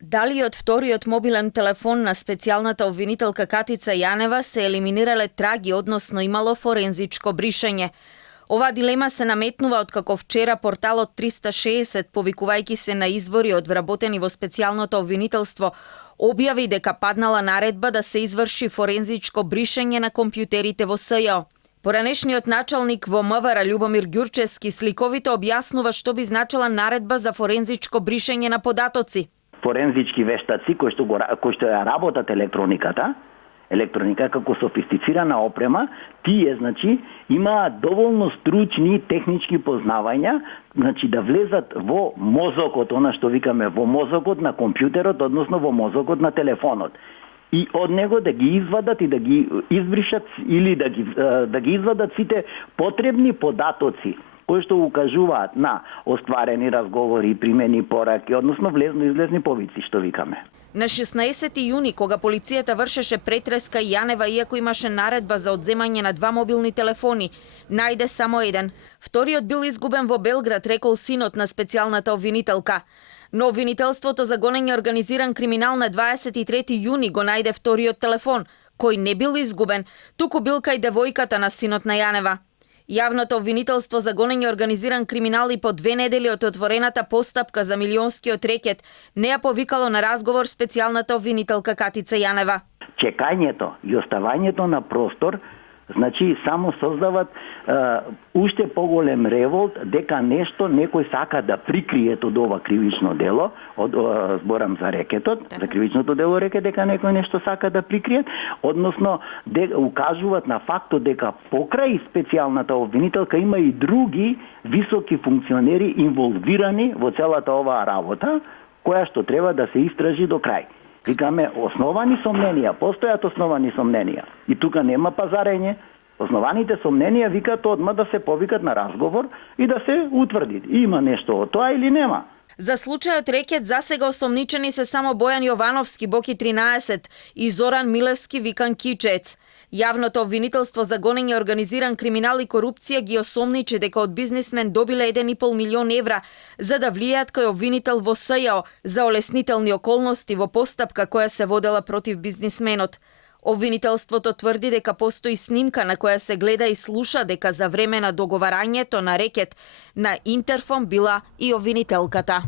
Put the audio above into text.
Дали од вториот мобилен телефон на специјалната обвинителка Катица Јанева се елиминирале траги, односно имало форензичко бришење. Оваа дилема се наметнува откако вчера порталот 360, повикувајќи се на извори од вработени во специјалното обвинителство, објави дека паднала наредба да се изврши форензичко бришење на компјутерите во СЈО. Поранешниот началник во МВР Љубомир Ѓурчевски сликовито објаснува што би значила наредба за форензичко бришење на податоци. Форензички вештаци кои што ја работат електроника како софистицирана опрема, тие имаат доволно стручни технички познавања, да влезат во мозокот, она што викаме во мозокот на компјутерот, односно во мозокот на телефонот. И од него да ги извадат и да ги избришат или да ги извадат сите потребни податоци кои што укажуваат на остварени разговори, примени пораки, односно влезно-излезни повици, што викаме. На 16 јуни, кога полицијата вршеше претреска, Јанева, иако имаше наредба за одземање на 2 мобилни телефони, најде само еден. Вториот бил изгубен во Белград, рекол синот на специјалната обвинителка. Но обвинителството за гонење организиран криминал на 23 јуни го најде вториот телефон, кој не бил изгубен, туку бил кај девојката на синот на Јанева. Јавното обвинителство за гонење организиран криминал и по 2 недели од отворената постапка за милионскиот рекет не ја повикало на разговор специјалната обвинителка Катица Јанева. Чекањето и оставањето на простор само создават уште поголем револт дека некој сака да прикрие од ова кривично дело, зборам за рекетот, за кривичното дело рекет, дека некој нешто сака да прикрие, односно укажуваат на фактот дека покрај специјалната обвинителка има и други високи функционери инволвирани во целата оваа работа, која што треба да се истражи до крај. Викаме основани сомненија, постојат основани сомненија. И тука нема пазарење. Основаните сомненија викаат одма да се повикат на разговор и да се утврди има нешто од тоа или нема. За случајот рекет засега осомничени се само Бојан Јовановски, Боки 13 и Зоран Милевски, викан Кичец. Јавното обвинителство за гонење организиран криминал и корупција ги осомничи дека од бизнисмен добиле 1,5 милион евра за да влијаат кај обвинител во СЈО за олеснителни околности во постапка која се водела против бизнисменот. Обвинителството тврди дека постои снимка на која се гледа и слуша дека за време на договарањето на рекет на интерфон била и обвинителката.